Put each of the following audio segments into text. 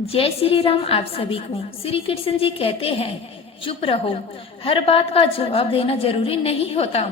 जय श्री राम। आप सभी को श्री कृष्ण जी कहते हैं, चुप रहो। हर बात का जवाब देना जरूरी नहीं होता,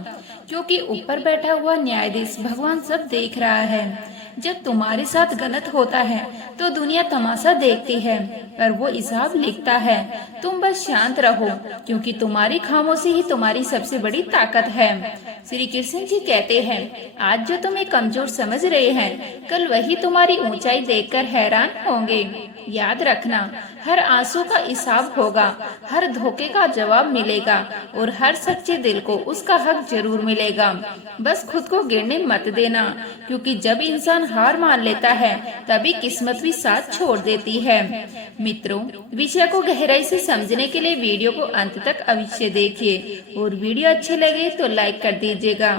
क्योंकि ऊपर बैठा हुआ न्यायाधीश भगवान सब देख रहा है। जब तुम्हारे साथ गलत होता है तो दुनिया तमाशा देखती है, पर वो हिसाब लिखता है। तुम बस शांत रहो, क्योंकि तुम्हारी खामोशी ही तुम्हारी सबसे बड़ी ताकत है। श्री कृष्ण जी कहते हैं, आज जो तुम्हें कमजोर समझ रहे हैं, कल वही तुम्हारी ऊंचाई देखकर हैरान होंगे। याद रखना, हर आंसू का हिसाब होगा, हर धोखे का जवाब मिलेगा और हर सच्चे दिल को उसका हक जरूर मिलेगा। बस खुद को गिरने मत देना, क्योंकि जब इंसान हार मान लेता है तभी किस्मत भी साथ छोड़ देती है। मित्रों, विषय को गहराई से समझने के लिए वीडियो को अंत तक अवश्य देखिए और वीडियो अच्छे लगे तो लाइक कर दीजिएगा।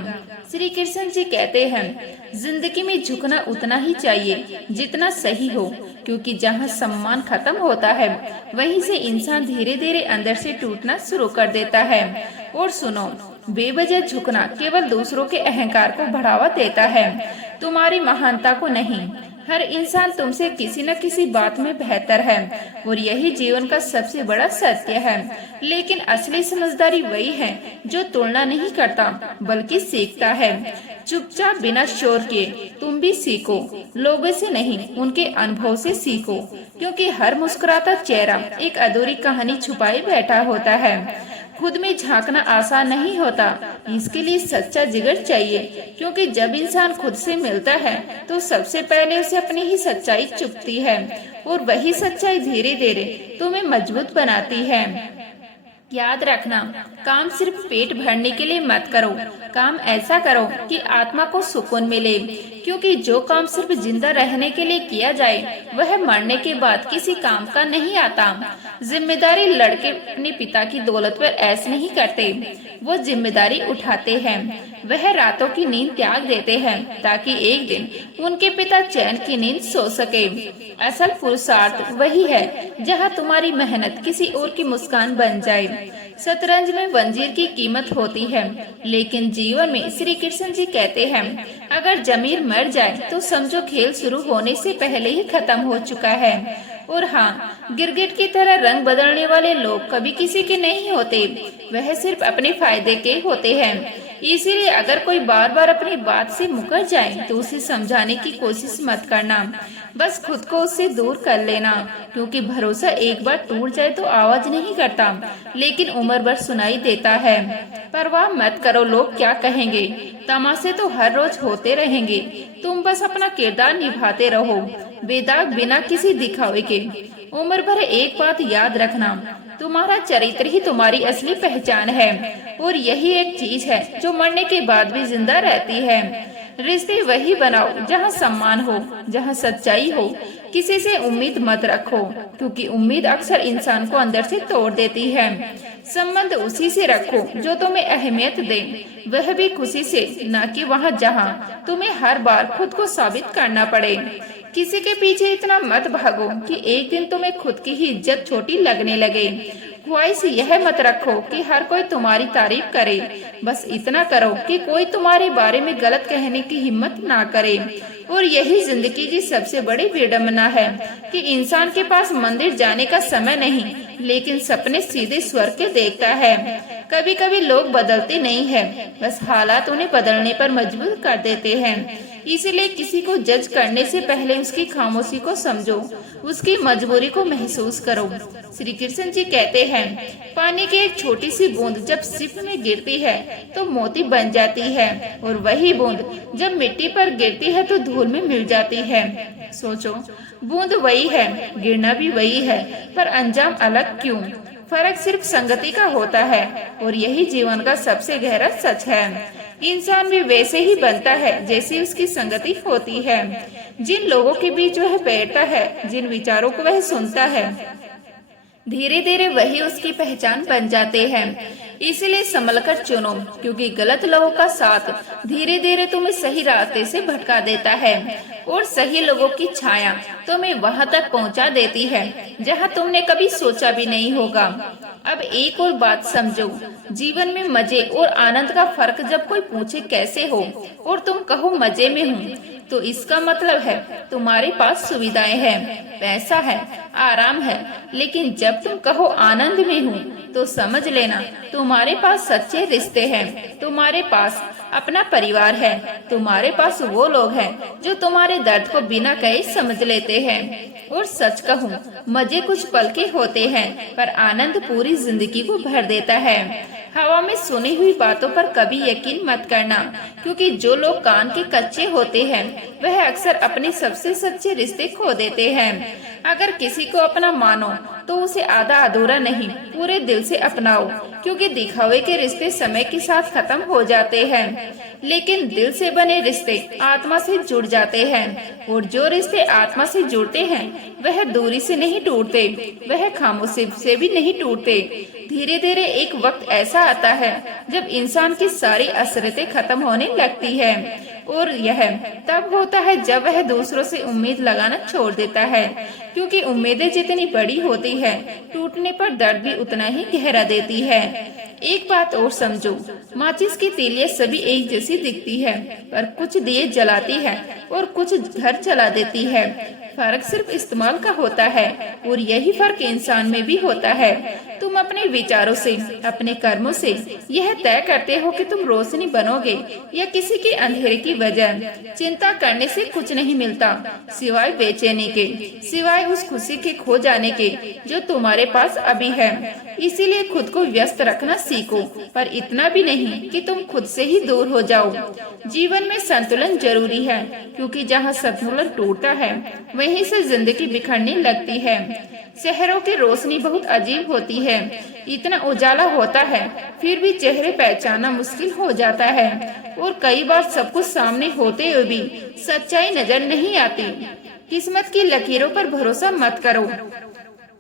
श्री कृष्ण जी कहते हैं, जिंदगी में झुकना उतना ही चाहिए जितना सही हो, क्योंकि जहाँ सम्मान खत्म होता है वहीं से इंसान धीरे धीरे अंदर से टूटना शुरू कर देता है। और सुनो, बेवजह झुकना केवल दूसरों के अहंकार को बढ़ावा देता है, तुम्हारी महानता को नहीं। हर इंसान तुमसे किसी न किसी बात में बेहतर है और यही जीवन का सबसे बड़ा सत्य है। लेकिन असली समझदारी वही है जो तुलना नहीं करता बल्कि सीखता है। चुपचाप बिना शोर किए तुम भी सीखो, लोगों से नहीं उनके अनुभव से सीखो, क्योंकि हर मुस्कुराता चेहरा एक अधूरी कहानी छुपाए बैठा होता है। खुद में झांकना आसान नहीं होता, इसके लिए सच्चा जिगर चाहिए, क्योंकि जब इंसान खुद से मिलता है तो सबसे पहले उसे अपनी ही सच्चाई चुभती है और वही सच्चाई धीरे धीरे तुम्हें मजबूत बनाती है। याद रखना, काम सिर्फ पेट भरने के लिए मत करो, काम ऐसा करो कि आत्मा को सुकून मिले, क्योंकि जो काम सिर्फ जिंदा रहने के लिए किया जाए वह मरने के बाद किसी काम का नहीं आता। जिम्मेदारी लड़के अपने पिता की दौलत पर ऐश नहीं करते, वो जिम्मेदारी उठाते हैं। वह रातों की नींद त्याग देते हैं ताकि एक दिन उनके पिता चैन की नींद सो सके। असल पुरुषार्थ वही है जहाँ तुम्हारी मेहनत किसी और की मुस्कान बन जाए। शतरंज में वंजीर की कीमत होती है, लेकिन जीवन में श्री कृष्ण जी कहते हैं, अगर जमीर मर जाए तो समझो खेल शुरू होने से पहले ही खत्म हो चुका है। और हाँ, गिरगिट की तरह रंग बदलने वाले लोग कभी किसी के नहीं होते, वह सिर्फ अपने फायदे के होते हैं। इसीलिए अगर कोई बार बार अपनी बात से मुकर जाए तो उसे समझाने की कोशिश मत करना, बस खुद को उससे दूर कर लेना, क्योंकि भरोसा एक बार टूट जाए तो आवाज नहीं करता, लेकिन उम्र भर सुनाई देता है। परवाह मत करो लोग क्या कहेंगे, तमाशे तो हर रोज होते रहेंगे। तुम बस अपना किरदार निभाते रहो, बेदाग बिना किसी दिखावे के। उम्र भर एक बात याद रखना, तुम्हारा चरित्र ही तुम्हारी असली पहचान है, और यही एक चीज है जो मरने के बाद भी जिंदा रहती है। रिश्ते वही बनाओ जहाँ सम्मान हो, जहाँ सच्चाई हो। किसी से उम्मीद मत रखो, क्योंकि उम्मीद अक्सर इंसान को अंदर से तोड़ देती है। संबंध उसी से रखो जो तुम्हें अहमियत दे, वह भी खुशी से, न कि वहाँ जहाँ तुम्हें हर बार खुद को साबित करना पड़े। किसी के पीछे इतना मत भागो कि एक दिन तुम्हें खुद की ही इज्जत छोटी लगने लगे। ख्वाहिश यह मत रखो कि हर कोई तुम्हारी तारीफ करे, बस इतना करो कि कोई तुम्हारे बारे में गलत कहने की हिम्मत ना करे। और यही जिंदगी की सबसे बड़ी विडंबना है कि इंसान के पास मंदिर जाने का समय नहीं, लेकिन सपने सीधे स्वर्ग के देखता है। कभी कभी लोग बदलते नहीं हैं, बस हालात उन्हें बदलने पर मजबूर कर देते हैं। इसीलिए किसी को जज करने से पहले उसकी खामोशी को समझो, उसकी मजबूरी को महसूस करो। श्री कृष्ण जी कहते हैं, पानी की एक छोटी सी बूंद जब सिप में गिरती है तो मोती बन जाती है, और वही बूंद जब मिट्टी पर गिरती है तो धूल में मिल जाती है। सोचो, बूंद वही है, गिरना भी वही है, पर अंजाम अलग क्यों? फर्क सिर्फ संगति का होता है, और यही जीवन का सबसे गहरा सच है। इंसान भी वैसे ही बनता है जैसी उसकी संगति होती है। जिन लोगों के बीच वह बैठता है, जिन विचारों को वह सुनता है, धीरे धीरे वही उसकी पहचान बन जाते हैं। इसलिए संभल कर चुनो, क्योंकि गलत लोगों का साथ धीरे धीरे तुम्हें सही रास्ते से भटका देता है, और सही लोगों की छाया तुम्हें वहां तक पहुंचा देती है जहां तुमने कभी सोचा भी नहीं होगा। अब एक और बात समझो, जीवन में मजे और आनंद का फर्क जब कोई पूछे कैसे हो और तुम कहो मजे में हूँ, तो इसका मतलब है तुम्हारे पास सुविधाएं हैं, पैसा है, आराम है, लेकिन जब तुम कहो आनंद में हूँ तो समझ लेना तुम्हारे पास सच्चे रिश्ते हैं, तुम्हारे पास अपना परिवार है, तुम्हारे पास वो लोग हैं जो तुम्हारे दर्द को बिना कहे समझ लेते हैं। और सच कहूँ, मजे कुछ पल के होते हैं, पर आनंद पूरी जिंदगी को भर देता है। हवा में सुनी हुई बातों पर कभी यकीन मत करना, क्योंकि जो लोग कान के कच्चे होते हैं वह अक्सर अपने सबसे सच्चे रिश्ते खो देते हैं। अगर किसी को अपना मानो तो उसे आधा अधूरा नहीं, पूरे दिल से अपनाओ, क्योंकि दिखावे के रिश्ते समय के साथ खत्म हो जाते हैं, लेकिन दिल से बने रिश्ते आत्मा से जुड़ जाते हैं। और जो रिश्ते आत्मा से जुड़ते हैं वह दूरी से नहीं टूटते, वह खामोशी से भी नहीं टूटते। धीरे धीरे एक वक्त ऐसा आता है जब इंसान की सारी असरतें खत्म होने लगती है, और यह तब होता है जब वह दूसरों से उम्मीद लगाना छोड़ देता है, क्योंकि उम्मीदें जितनी बड़ी होती है टूटने पर दर्द भी उतना ही गहरा देती है। एक बात और समझो, माचिस की तीलियां सभी एक जैसी दिखती है, पर कुछ दिए जलाती है और कुछ घर जला देती है। फर्क सिर्फ इस्तेमाल का होता है, और यही फर्क इंसान में भी होता है। तुम अपने विचारों से, अपने कर्मों से यह तय करते हो कि तुम रोशनी बनोगे या किसी के अंधेरे की वजह। चिंता करने से कुछ नहीं मिलता सिवाय बेचैनी के, सिवाय उस खुशी के खो जाने के जो तुम्हारे पास अभी है। इसीलिए खुद को व्यस्त रखना सीखो, पर इतना भी नहीं कि तुम खुद से ही दूर हो जाओ। जीवन में संतुलन जरूरी है, क्योंकि जहाँ संतुलन टूटता है वहीं से जिंदगी बिखरने लगती है। शहरों की रोशनी बहुत अजीब होती है, इतना उजाला होता है फिर भी चेहरे पहचानना मुश्किल हो जाता है, और कई बार सब कुछ सामने होते हुए भी सच्चाई नजर नहीं आती। किस्मत की लकीरों पर भरोसा मत करो,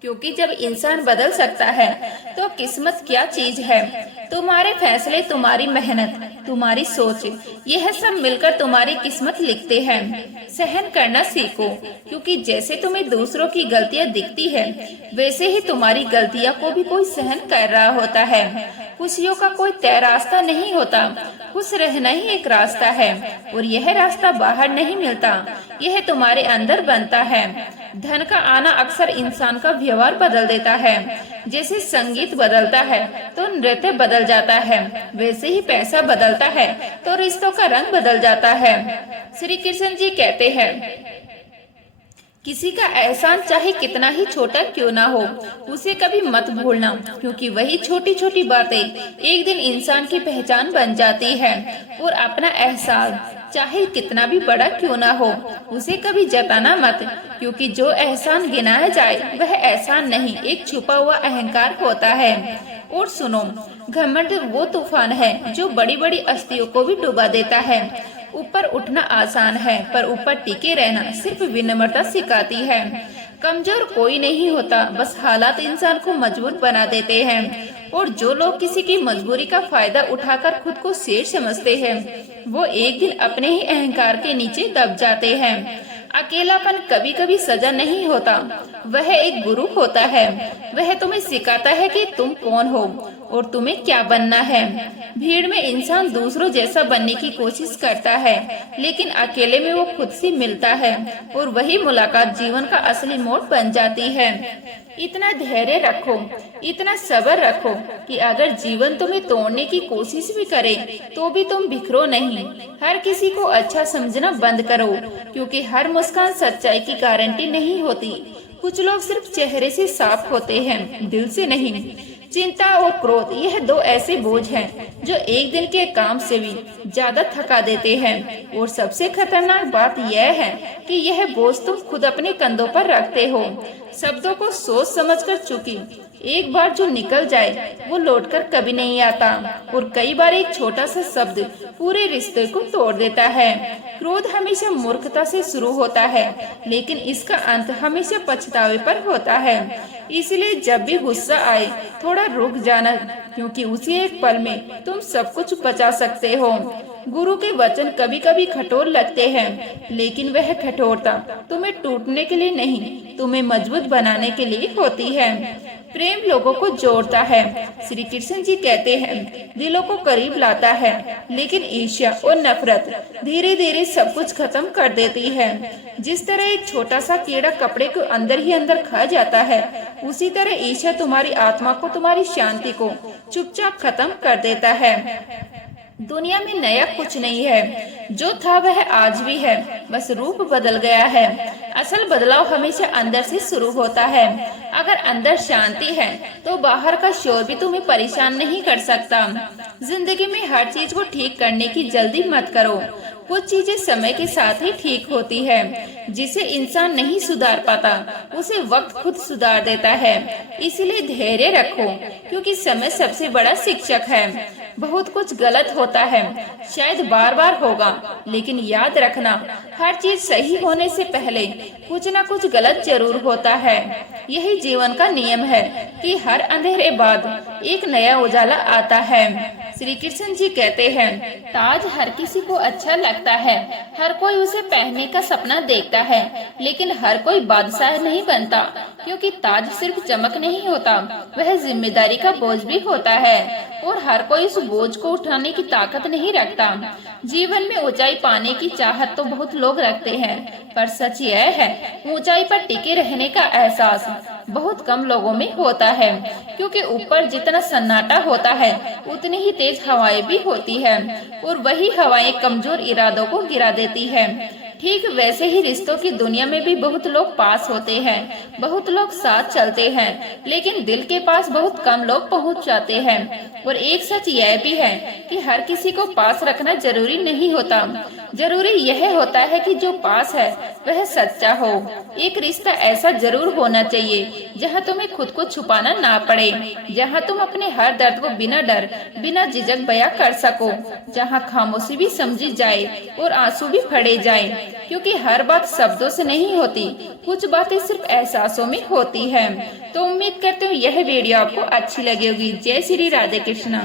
क्योंकि जब इंसान बदल सकता है तो किस्मत क्या चीज है। तुम्हारे फैसले, तुम्हारी मेहनत, तुम्हारी सोच, यह सब मिलकर तुम्हारी किस्मत लिखते हैं। सहन करना सीखो, क्योंकि जैसे तुम्हें दूसरों की गलतियां दिखती है वैसे ही तुम्हारी गलतियां को भी कोई सहन कर रहा होता है। खुशियों का कोई तय रास्ता नहीं होता, खुश रहना ही एक रास्ता है, और यह रास्ता बाहर नहीं मिलता, यह तुम्हारे अंदर बनता है। धन का आना अक्सर इंसान का व्यवहार बदल देता है। जैसे संगीत बदलता है तो नृत्य बदल जाता है, वैसे ही पैसा बदलता है तो रिश्तों का रंग बदल जाता है। श्री कृष्ण जी कहते हैं, किसी का एहसान चाहे कितना ही छोटा क्यों ना हो, उसे कभी मत भूलना, क्योंकि वही छोटी छोटी बातें एक दिन इंसान की पहचान बन जाती है। और अपना एहसान चाहे कितना भी बड़ा क्यों ना हो, उसे कभी जताना मत, क्योंकि जो एहसान गिनाया जाए वह एहसान नहीं, एक छुपा हुआ अहंकार होता है। और सुनो, घमंड वो तूफान है जो बड़ी बड़ी अस्थियों को भी डुबा देता है। ऊपर उठना आसान है, पर ऊपर टिके रहना सिर्फ विनम्रता सिखाती है। कमजोर कोई नहीं होता, बस हालात इंसान को मजबूर बना देते हैं। और जो लोग किसी की मजबूरी का फायदा उठाकर खुद को शेर समझते हैं, वो एक दिन अपने ही अहंकार के नीचे दब जाते हैं। अकेलापन कभी कभी सजा नहीं होता, वह एक गुरु होता है। वह तुम्हें सिखाता है कि तुम कौन हो और तुम्हें क्या बनना है। भीड़ में इंसान दूसरों जैसा बनने की कोशिश करता है, लेकिन अकेले में वो खुद से मिलता है, और वही मुलाकात जीवन का असली मोड़ बन जाती है। इतना धैर्य रखो, इतना सब्र रखो कि अगर जीवन तुम्हें तोड़ने की कोशिश भी करे तो भी तुम बिखरो नहीं। हर किसी को अच्छा समझना बंद करो, क्योंकि हर मुस्कान सच्चाई की गारंटी नहीं होती। कुछ लोग सिर्फ चेहरे से साफ होते हैं, दिल से नहीं। चिंता और क्रोध, यह दो ऐसे बोझ हैं जो एक दिन के काम से भी ज्यादा थका देते हैं। और सबसे खतरनाक बात यह है कि यह बोझ तुम खुद अपने कंधों पर रखते हो। शब्दों को सोच समझकर चुकी, एक बार जो निकल जाए वो लौटकर कभी नहीं आता। और कई बार एक छोटा सा शब्द पूरे रिश्ते को तोड़ देता है। क्रोध हमेशा मूर्खता से शुरू होता है, लेकिन इसका अंत हमेशा पछतावे पर होता है। इसलिए जब भी गुस्सा आए थोड़ा रुक जाना, क्योंकि उसी एक पल में तुम सब कुछ बचा सकते हो। गुरु के वचन कभी कभी कठोर लगते हैं, लेकिन वह कठोरता तुम्हें टूटने के लिए नहीं, तुम्हें मजबूत बनाने के लिए होती है। प्रेम लोगों को जोड़ता है। श्री कृष्ण जी कहते हैं दिलों को करीब लाता है, लेकिन ईर्ष्या और नफरत धीरे धीरे सब कुछ खत्म कर देती है। जिस तरह एक छोटा सा कीड़ा कपड़े को अंदर ही अंदर खा जाता है, उसी तरह ईर्ष्या तुम्हारी आत्मा को, तुम्हारी शांति को चुपचाप खत्म कर देता है। दुनिया में नया कुछ नहीं है, जो था वह आज भी है, बस रूप बदल गया है। असल बदलाव हमेशा अंदर से शुरू होता है। अगर अंदर शांति है तो बाहर का शोर भी तुम्हें परेशान नहीं कर सकता। जिंदगी में हर चीज को ठीक करने की जल्दी मत करो। कुछ चीजें समय के साथ ही ठीक होती है। जिसे इंसान नहीं सुधार पाता, उसे वक्त खुद सुधार देता है। इसलिए धैर्य रखो, क्योंकि समय सबसे बड़ा शिक्षक है। बहुत कुछ गलत होता है, शायद बार बार होगा, लेकिन याद रखना, हर चीज सही होने से पहले कुछ न कुछ गलत जरूर होता है। यही जीवन का नियम है कि हर अंधेरे बाद एक नया उजाला आता है। श्री कृष्ण जी कहते हैं ताज हर किसी को अच्छा लगता है, हर कोई उसे पहनने का सपना देखता है, लेकिन हर कोई बादशाह नहीं बनता, क्योंकि ताज सिर्फ चमक नहीं होता, वह जिम्मेदारी का बोझ भी होता है, और हर कोई उस बोझ को उठाने की ताकत नहीं रखता। जीवन में ऊंचाई पाने की चाहत तो बहुत लोग रखते हैं, पर सच यह है ऊंचाई पर टिके रहने का एहसास बहुत कम लोगों में होता है, क्योंकि ऊपर जितना सन्नाटा होता है उतनी ही तेज हवाएं भी होती है, और वही हवाएं कमजोर इरादों को गिरा देती है। ठीक वैसे ही रिश्तों की दुनिया में भी बहुत लोग पास होते हैं, बहुत लोग साथ चलते हैं, लेकिन दिल के पास बहुत कम लोग पहुंच जाते हैं। और एक सच यह भी है कि हर किसी को पास रखना जरूरी नहीं होता। जरूरी यह होता है कि जो पास है वह सच्चा हो। एक रिश्ता ऐसा जरूर होना चाहिए जहां तुम्हें खुद को छुपाना ना पड़े, जहां तुम अपने हर दर्द को बिना डर, बिना झिझक बयां कर सको, जहां खामोशी भी समझी जाए और आंसू भी फड़े जाए, क्योंकि हर बात शब्दों से नहीं होती, कुछ बातें सिर्फ एहसासों में होती है। तो उम्मीद करते हूँ यह वीडियो आपको अच्छी लगी होगी। जय श्री राधे कृष्णा।